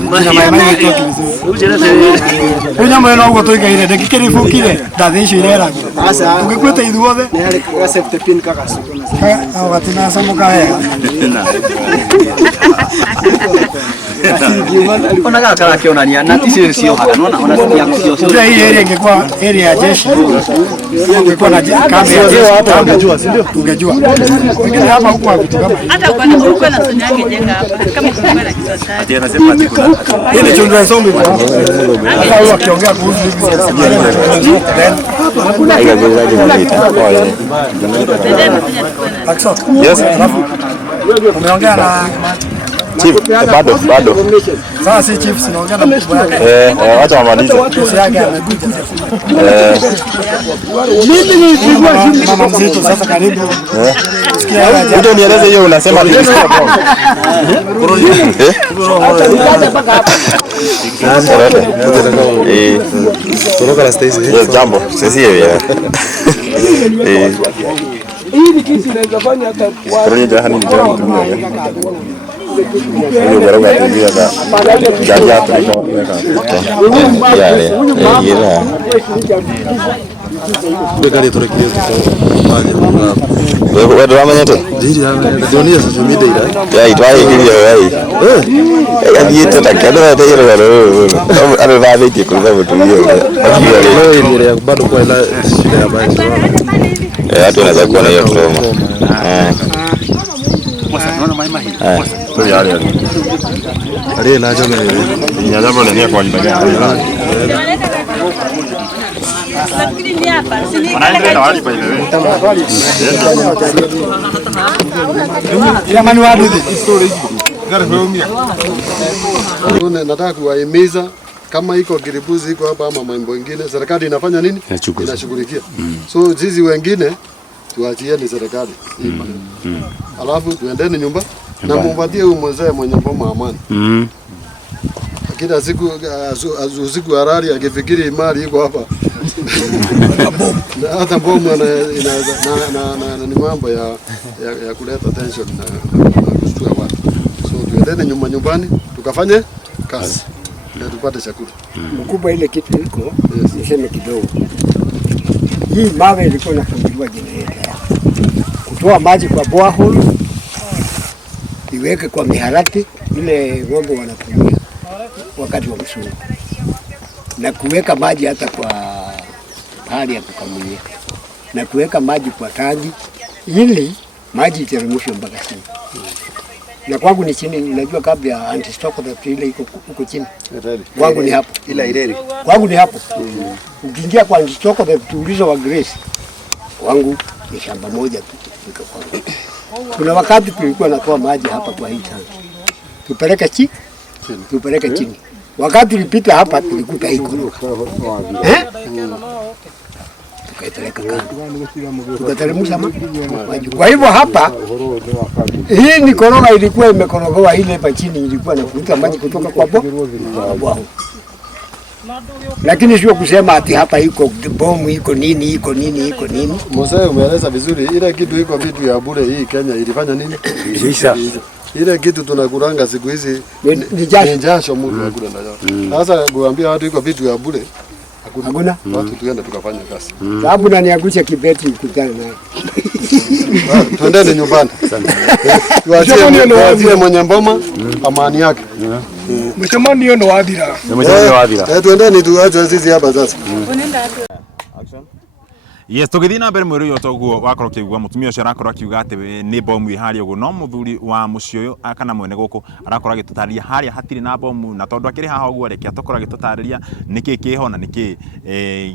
Unyama wena ugo toika ile dakika ifukire dadisho ile era. Sasa ungekweta idhuothe na yale safety pin kaka siku na au watina samu kaya. Unakaa kama kionania na tisi sio hapa unaona unasikia sio hii area ingekuwa area ya jeshi. Ingekuwa na kambi ya jeshi hata ungejua si ndio? Ungejua. Lakini hapa huko vitu kama hata uko na sonya yake jenga hapa kama kuna na kitu safi. Ati anasema ati kuna ile children zombie. Hata huyo akiongea kuhusu hivi hakuna igezaji mlita. Yes. Umeongea na chief bado. Sasa si chief sinaongea na mkubwa yake. Acha wamalize. Kesi yake amekuja. Mama mzito sasa karibu. Sikia ndio nieleze hiyo unasema nilisikia bongo. Toroka la Stacy. Jambo, sisi hivi. Hii ni kitu inaweza fanya hata Kwenye jahani ni jambo tu. Hiyo garoga tulia ka. Jaja tuliko. Yale. Yera. Gari turekie tufanye. Wewe ndo amanyete. Dunia social media ila. Ya itwaye kilio wewe. Ya dieta takadwa tayari wewe. Amevaa kwa mtu hiyo. Ile ya bado kwa ila shida ya maji. Watu wanaweza kuona hiyo trauma. unaona maima hii. Kwa hiyo yale. Ali na jamaa ni jambo lenyewe kwa nyumba yake. Lakini ni hapa, si ni Wanaendelea na wali kwa ile. Jamani wadudu. Nataka kuwahimiza kama iko Giribuzi iko hapa ama mambo mengine, serikali inafanya nini? Inashughulikia. So sisi wengine tuachieni serikali. Alafu tuendeni nyumba na mumpatie huyu mzee mwenye boma amani. Kila siku usiku harari akifikiri mali iko hapa. Na hata bomu inaweza ni mambo ya kuleta tension na kushtua watu. So tuendeni nyumbani tukafanye kazi. Na tupate chakula. Mkubwa ile kitu iko niseme kidogo. Hii mawe ilikuwa inafunguliwa generator. Kutoa maji kwa borehole iweke kwa miharati ile ng'ombe wanatumia wakati wa msimu, na kuweka maji hata kwa pahali ya kukamulia, na kuweka maji kwa tangi ili maji iteremshwe mpaka chini. Na kwangu ni chini, unajua kabla ya anti-stock ile iko huko chini. Kwangu ni hapo. Ila Ireri. Kwangu ni hapo. Ukiingia kwa anti-stock tuulizo wa Grace. Wangu ni shamba moja tu. Kuna wakati tulikuwa natoa maji hapa kwa hii tanki. Tupeleke chini. Wakati tulipita hapa tulikuta hii koroga. Tukaipeleka kando. Tukateremsha maji. Kwa hivyo hapa hii ni koroga ilikuwa imekorogoa ile hapa chini ilikuwa na kuvuta maji kutoka kwa bwawa. Lakini sio kusema ati hapa iko bomu iko nini. Mose umeeleza vizuri ile kitu iko vitu ya bure hii Kenya ilifanya nini? Ile kitu tunakuranga siku hizi ni jasho mtu akula nayo. Sasa kuambia watu iko vitu ya bure hakuna. Watu tuende tukafanya kazi. Sababu naniangusha kibeti kukutana naye. Twendeni nyumbani. Tuachie mwenye mboma amani yake. Mshamani hiyo ndo wadira. Twendeni tuache sisi hapa sasa. Action. Yes, tugithii na mbere mwiri uyu toguo wakorwo kiugua mutumia ucio arakorwo akiuga ati ni bomu ihari uguo no muthuri wa mucio uyu kana mwene guku arakorwo agitutariria haria hatiri na bomu na tondu akiri haha uguo reke atokorwo agitutariria niki kiho na niki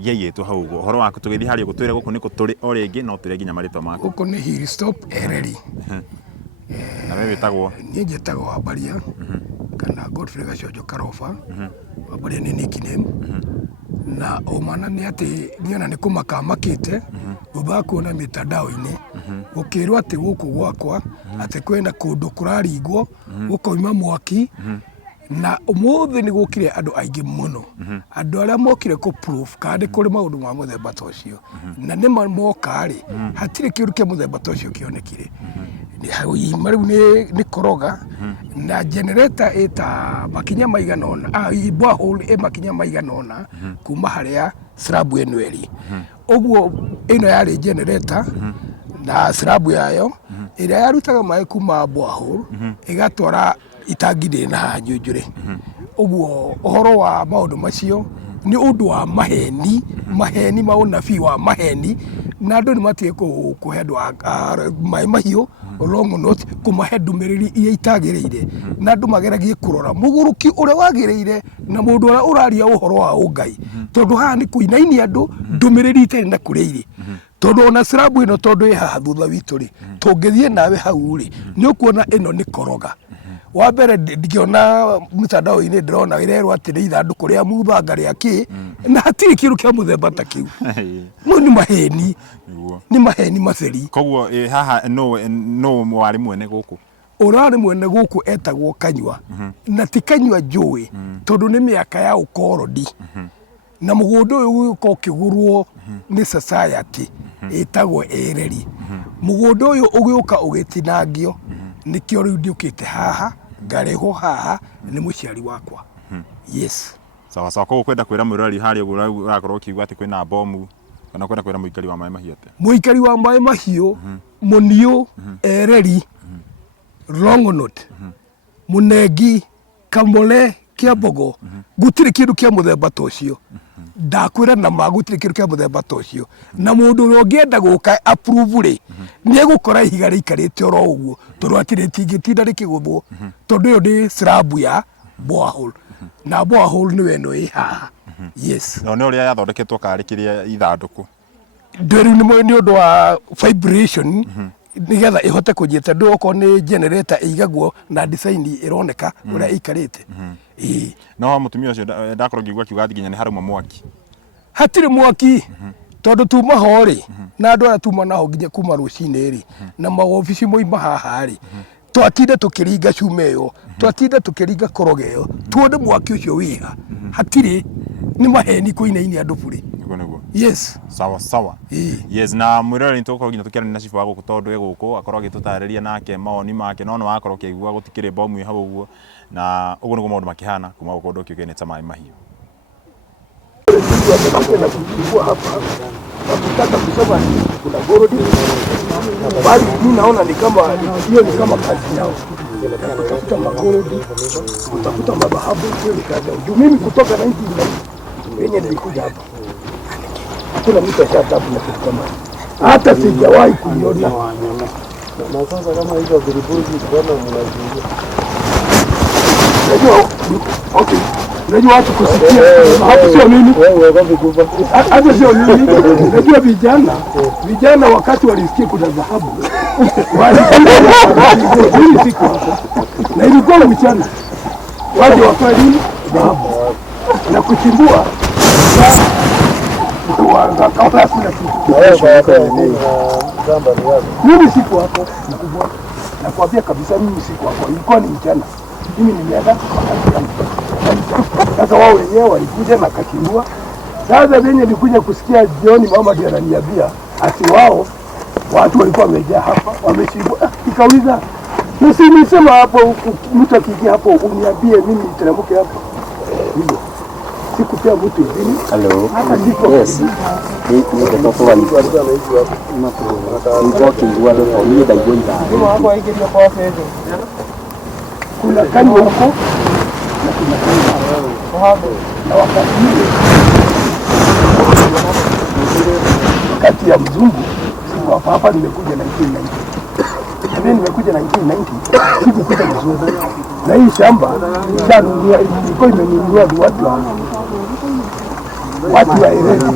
giayetu hau uguo horo waku tugithii haria gutwire guku niko turi o ringi no turi nginya maritwa maku guku ni Hill Stop Ereri na wewe witagwo ni njitagwo Wabaria kana Godfrey Gacojo Karoba Wabaria ni nickname na omana ni ati niona ni kumaka makite baba kuona mitandao-ini ukirwa ati guku gwakwa ati kwena kundu kuraringwo gukoima mwaki na umuthi ni gukire andu aingi muno andu aria mokire ku proof kandi kuri maundu ma muthemba tocio na ni moka ri hatire kiuru kia muthemba tocio kionekire mariu ni koroga na generator eta makinya maiganona borehole makinya maiganona kuma haria slab eno eri uguo ino yari generator na slab yayo ira yarutaga mai kuma borehole igatwara itangi na hanyunjure uguo uhoro wa maundu macio ni undu wa maheni maunabii wa maheni na andu ni matie kuhe andu mai mahiu long not kumahe ndumiriri iria itagiriire na andu mageragie kurora muguruki uria wagiriire na mundu uria uraria uhoro wa ungai tondu haha ni kuinaini andu ndumiriri itari na kureire tondu ona slab ino tondu haha thutha witu ri tungithie nawe hau ri ni ukuona ino ni koroga wa mbere ndikiona mitandao-ini ndirona irerwo ati ni ithanduku ria muthanga ria ki na hatiri kiru kia muthemba ta kiu ni maheni maceri koguo haha no wari mwene guku urari mwene guku etagwo Kanywa na ti Kanywa njui tondu ni miaka ya ukorodi na mugundu uyu uko kigurwo ni society etagwo Ereri mugundu uyu ugiuka ugitinangio nikio riu ndiukite haha ngareho haha ni muciari wakwa yes sawa sawa koguo kwenda kwira mwirori haria uguo urakorwo kiuga ati kwina bomu kana kwenda kwira muikari wa mai mahiu ate muikari wa mai mahiu Munio Ereri Longonot Munegi Kamole Kiambogo gutire kindu kia muthemba tocio ndakwira na magutire kindu kia muthemba tocio na mundu uria ungienda guka approve ri ni egukora ihiga rikarite oro uguo tondu atire tingitinda rikiguthwo tondu yo ni slab ya borehole na borehole ni weno haha yes no ni uria yathondeketwo karikiria ithanduku ndweru ni undu wa vibration nigetha ihote kunyita ndu oko ni generator igagwo na design ironeka uria ikarite no mutumia ucio ndakorwo ngigwa kiuga nginya ni haruma mwaki hatire mwaki tondu tuma hori na andu aria tuma naho nginya kuma rucini ri na maobici moima haha ri twatinde tukiringa cuma iyo twatinde tukiringa koroga iyo tuone mwaki ucio wiha hatire ni maheni kuinaini andu buri yes sawa sawa yes na mwirori ntukorwo nginya tukiarana na cifu waguku tondu eguku akorwo agitutariria nake maoni make no wakorwo kigua gutikire bomu hau uguo na uguo niguo maundu makihana kuma gukundu kiugene ta mai mahiu Nataka kusema kuna gorodi bali mimi naona ni kama hiyo ni kama kazi yao kutafuta magorodi kutafuta mabahabu hiyo ni kazi yao. Mimi kutoka 1990 wenye nilikuja hapa hakuna mtu ashatabu na kitu kama hata sijawahi kuiona. Na sasa kama hizo vilibuzi bwana mnajua najua okay Unajua watu kusikia hapo sio mimi. Hapo sio mimi. Unajua vijana wakati walisikia kuna dhahabu. Hili siku hapo. Na ilikuwa mchana. Waje wafanye nini? Dhahabu. Na kuchimbua. Kwa kabla kuna kitu. Mimi siku hapo mkubwa. Nakwambia kabisa mimi siku hapo. Ilikuwa ni mchana. Mimi nimeenda kwa kazi. Sasa wao wenyewe walikuja na kachimbua. Sasa venye nilikuja kusikia jioni mama ndiye ananiambia ati wao watu walikuwa wamejaa hapa wamechimbua. Nikauliza nisema hapo mtu akija hapo uniambie mimi niteremke hapo. Hivyo sikupea mtu idhini. Hello. Yes. Ni mtoto wa mtu anaitwa kuna kani huko na kuna kani na wakati kati ya mzungu siku hapa nimekuja 1990. Mimi nimekuja 1990 sikukuta mzungu na hii shamba ilikuwa imenunuliwa watu wa Irene.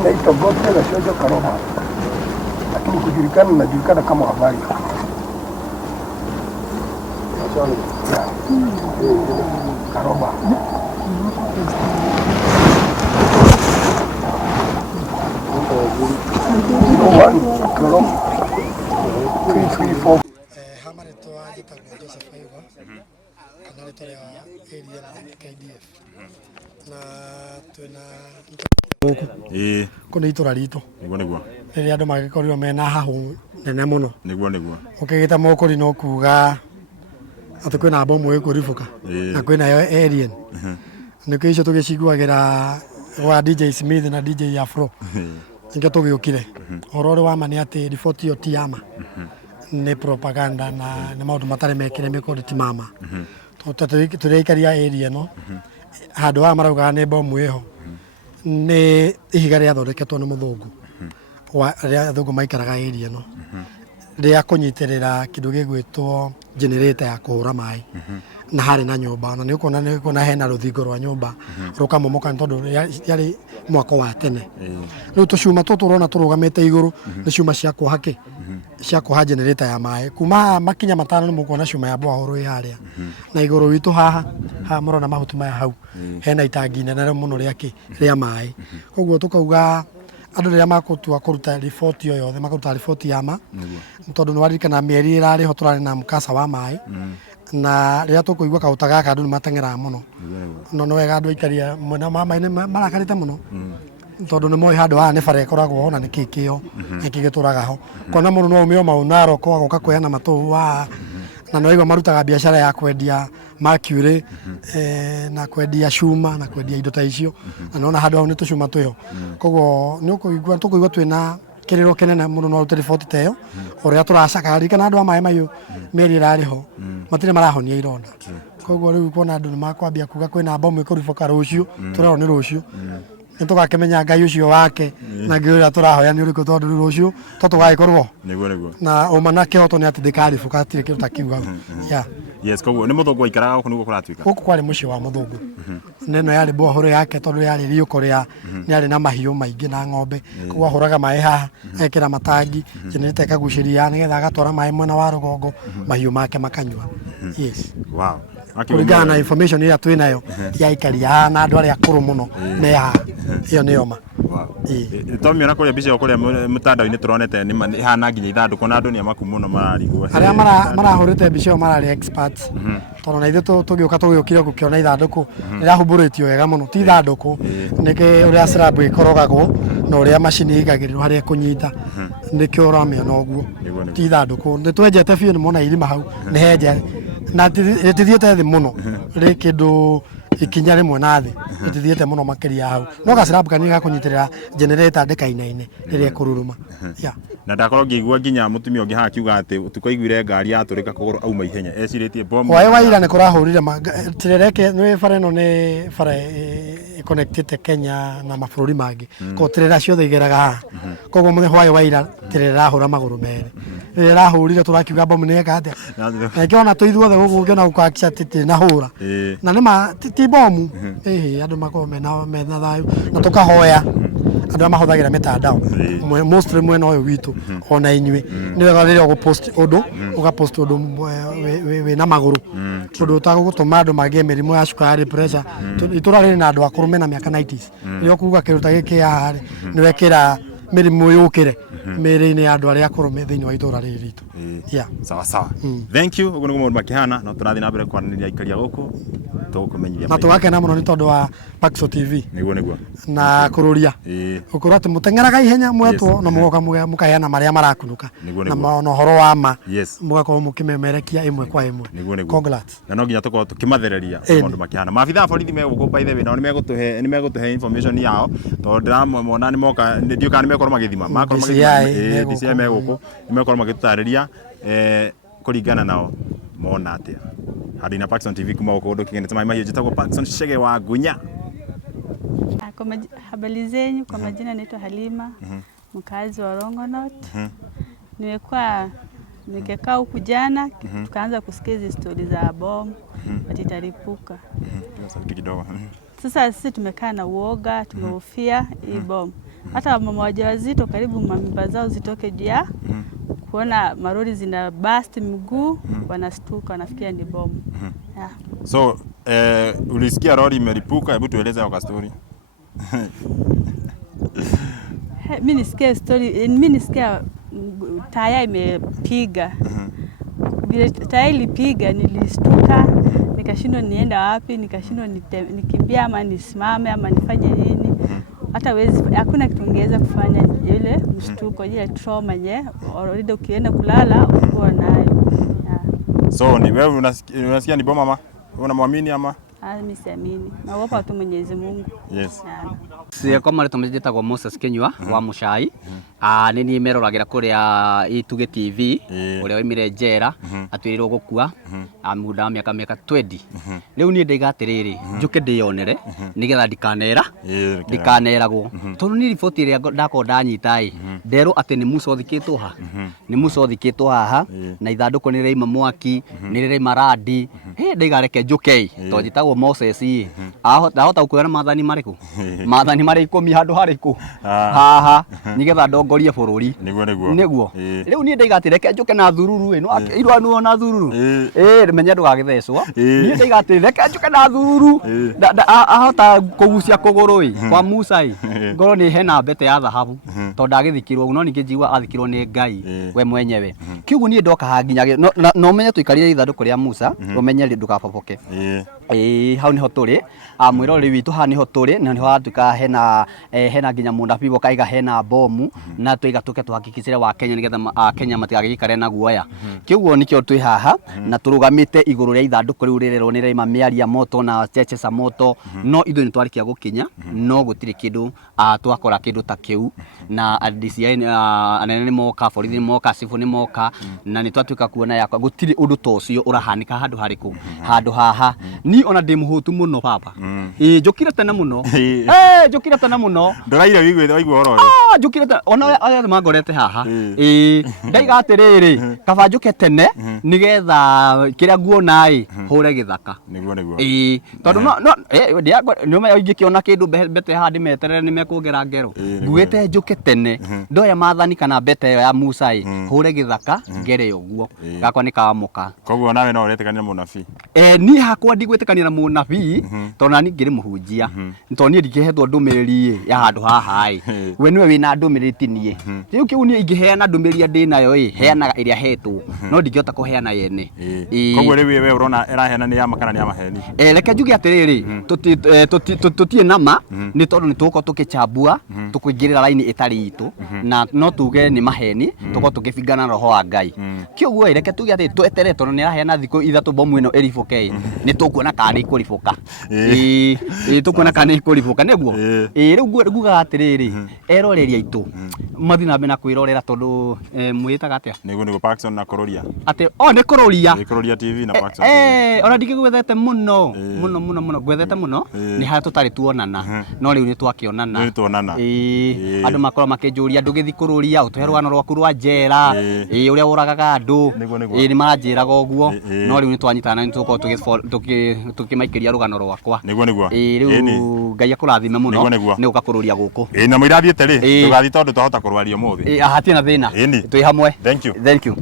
Inaitwa Bote la Shojo Karoma, lakini kujulikana najulikana kama habari. Karoma. Kuna itura rito niguo riria andu magikorirwo mena hahu nene muno niguo ukigita mokori no kuga ati kwina bomu ikuribuka na kwina yo alien nikio icio tugiciguagira wa DJ Smith na DJ Afro inge tugiukire orore wa mani ati report yo ti ama ni propaganda na ni maundu matare mekire mikori ti mama tureikaria area no handu wa marauga ni bomu iho ni ihiga ria thondeketwo ni muthungu wa ria athungu maikaraga area no ria kunyitirira kindu gigwitwo generator ya kuhura mai na hari na nyumba na ni ukona hena ruthingo rwa nyumba rukamomoka tondu yari mwako wa tene riu tucuma tuturona turugamite iguru ni cuma cia kuhaki cia kuha generator ya mai kuma makinya matano ni mukona cuma ya bohoro yaria na iguru witu haha murona mahuti maya hau hena itangi nene muno ria mai koguo tukauga andu riria makutua kuruta report yo yothe makuruta report ya ma tondu ni waririkana mieri irari ho turari na mukasa wa mai na riria tukuigua kauta gaka andu ni matengera muno no wega andu aikaria mwena wa mai ni marakarite muno tondu ni moi handu haha ni bara ikoragwo ho na ni kikio ikigituraga ho kona mundu no umio maunaro kwa goka kweana matu wa na no igwa marutaga biashara ya kwendia mercury na kwendia cuma na kwendia indo ta icio na nona handu hau ni tucuma tuyo koguo ni ukuigua twina kiriro kenene muno no report teyo uria turacaka kana andu a mai mayu meri rari ho matire marahonia ironda koguo riu kuona andu ni makwambia kuga kwina bomu ikuriboka rucio turero ni rucio nitugakimenya ngai ucio wake na ngai uria turahoya ni uriku tondu rucio tutugagikorwo niguo na uma na kihoto ni ati ndikaribuka atire kiruta kiuga yes koguo ni muthungu aikaraga guku niguo kuratuika guku kwari muci wa muthungu neno yari bohoro yake tondu yari riuko ria ni ari na mahiu maingi na ng'ombe koguo ahuraga mai haha ekira matangi generator ikaguciria nigetha agatwara mai mwena wa rugongo mahiu make makanyua yes wow kuringana na information iria twinayo ya ikaria na andu aria akuru muno me ya iyo ni yoma tomiona kuria bica kuria mutandao-ini turonete ni hana nginya ithanduku na andu ni amaku muno mararigwo aria marahurite bica marari experts tondu na ithu tugiuka tugiukire gukiona ithanduku rirahumbũrĩtio wega muno ti ithanduku niki uria slab ikorogagwo na uria machine igagirirwo haria kunyita nikio uramiona uguo ti ithanduku nitwenjete biũ ni mona irima hau ni henje na tithiete thi muno ri kindu ikinya rimwe na thi itithiete muno makiria hau no gacirabu kanini ga kunyitirira generator ndekainaine riria kururuma na ndakorwo ngĩigua nginya mutumia ũngĩ haha kiuga atĩ tukaiguire ngari yatũrĩka kũgũrũ auma ihenya ecirĩtie bomu wae waira nĩ kũrahũrire tirereke nĩ bara ĩno nĩ bara connected Kenya na mabũrũri mangĩ ko tirera ciothe igeraga haha koguo mũthenya wae waira tirera hũra magũrũ merĩ rĩrĩa rahũrire tũrakiuga bomu nĩ eka atĩa ngĩona tũithuothe gũkũ ngĩona gũkakia tĩtĩ na hũra na nĩma ti bomu andũ makorwo mena thayũ na tũkahoya andũ mahũthagĩra mitandao mostly mwena ũyũ witũ ona inyuĩ nĩ wega rĩrĩa ũgũpost ũndũ ũgapost ũndũ wĩna magũrũ ũndũ ũtagũtũma andũ magĩe mĩrimũ ya cukari pressure itũra rĩrĩ na andũ akũrũ mena mĩaka 90s rĩrĩa ũkuga kĩndũ ta gĩkĩ haha nĩ wekĩra mĩrimũ yũkĩre mĩrĩ-inĩ ya andũ arĩa akũrũ thĩinĩ wa itũra rĩrĩ ritũ sawa sawa thank you ũguo nĩguo maũndũ makĩhana no tũrathiĩ na mbere kwaranĩria aikaria gũkũ tũgũkũmenyithia na tũgakena mũno nĩ tondũ wa Paxo TV nĩguo na kũrũria ũkorwo atĩ mũteng'eraga ihenya mwetwo na mũgoka mũkaheana marĩa marakunũka na ũhoro wa ma mũgakorwo mũkĩmemerekia ĩmwe kwa ĩmwe congrats na no nginya tũkorwo tũkĩmathereria maũndũ makĩhana maabitha borithi megũkũ by the way nao nĩ megũtũhe information yao tondũ ndĩramona nĩ moka ndiũka nĩ mekorwo magĩthima makorwo magĩthima DCI megũkũ nĩ mekorwo magĩtũtarĩria kũringana nao mona atĩa Hadina Paxson TV kuma huko ndo kingine tama hiyo jitako Paxson Shege wa Gunya. Habari zenyu, kwa majina naitwa Halima, mkazi wa Rongonot. Nimekaa huku jana, tukaanza kusikia hizo stories za bomu atitaripuka. Sasa sisi tumekaa na uoga, tumehofia hii bomu. Hata mama wajawazito karibu mamimba zao zitoke juu ya kuona marori zina bust miguu wanastuka wanafikia ni bomu. So ulisikia lori imelipuka, hebu tueleze kwa story. Mimi nisikia taya imepiga. Vile taya ilipiga nilistuka, nikashindwa nienda wapi, nikashindwa nikimbia ama nisimame ama nifanye nini. Hata hakuna kitu ungeweza kufanya ile mshtuko ile trauma nye already ukienda kulala uko nayo. So ni wewe unasikia ni bomu ama unamwamini ama? Mimi siamini. Naogopa tu Mwenyezi Mungu. Yes. Sie kama tumejeta kwa Moses Kenywa wa Muchai. Nini merolagira kuria Ituge TV uria oimire njera atwirirwo gukua muda wa miaka 20. Riu ni ndigatiriri njuke ndionere nigetha ndikaneragwo tondu ni report iria ndako ndanyitai ndero ati ni Musa othikitwo ha ni Musa othikitwo haha na ithanduku ni reima mwaki ni reima radi ndigareke njuke to njitagwo Moses ahota kuona mathani mariku ikumi handu hariku haha nigetha ndongorie bururi niguo riu ni ndigatireke njuke na thururu ino irwa na thururu menye ndugagithecwo ni ndigatireke njuke na thururu ahota kugucia kuguru kwa Musa ngoro ni hena mbete ya thahabu to ndagithikirwo no ningijiwa athikirwo ni Ngai we mwenyewe kiugo ni ndoka hanginya no menye tuikarire ithanduku ria Musa umenye ndukapopoke hau niho turi mwirori witu ha niho turi na niho atuka hena nginya mundabibo kaiga hena bomu na tuigatuke tuhakikicire wa Kenya nigetha Kenya matigagikare na guoya kiugo nikio twi haha na turugamite iguru ria ithanduku riu rirero ni reima miaria moto na cheche sa moto no ithu ni twarikia gukinya no gutiri kindu twakora kindu ta kiu na DCI anene ni moka borithi ni moka cifu ni moka na ni twatuka kuona yakwa gutiri undu tocio urahanika handu hariku handu haha ni ona ndimuhutu muno papa njukire tene muno njukire tene muno ndoraire wigwa oro njukire ona aya mangorete haha ndaiga atiriri kaba njuke tene nigetha kiria nguona hure githaka niguo tondu no ingikiona kindu bete handi meterere ni mekungera ngero nguite njuke tene ndoya mathani kana bete ya Musa hure githaka ngere uguo gakwa ni kamuka koguo nawe no uretekanira munabii ni hakwa ndigwitikania na munabii tondu nani ngiri muhunjia tondu ni ndikihetwo ndumiri ndumiriri ya handu haha we niwe wina ndumiriri tinie riu kiu ni ingiheana ndumiriri ndi nayo heanaga iria hetwo no ndingihota kuheana yene koguo riu we urona iraheana ni ya makana ni ya maheni reke njuge atiriri tutie nama ni tondu ni tuko tukichambua tukuingirira laini itari itu na no tuge ni maheni tuko tukibingana roho wa Ngai kiuguo reke tuge ati twetere tondu ni iraheana thiku ithatu bomu ino iriboke ni tukuona kari kuriboka tukuona kani kuriboka niguo riu nguga atiriri eroreria itu mathi na mbena kwirorera tondu mwitaga atia niguo Paxson na Kororia ati ni Kororia TV na Paxson ona ndikigwethete muno gwethete muno ni ha tutari tuonana no riu ni twakionana andu makoro makinjuria ndugithi Kororia utuhe rwano rwaku rwa njera uria uragaga andu ni maranjiraga uguo no riu ni twanyitana ni tuko tukimaikiria rugano rwakwa riu Ngai akurathime muno ni uka Kororia guku na muirathiete ri tugathi tondu twahota kurwaria muthi hatina thina twi hamwe. Thank you.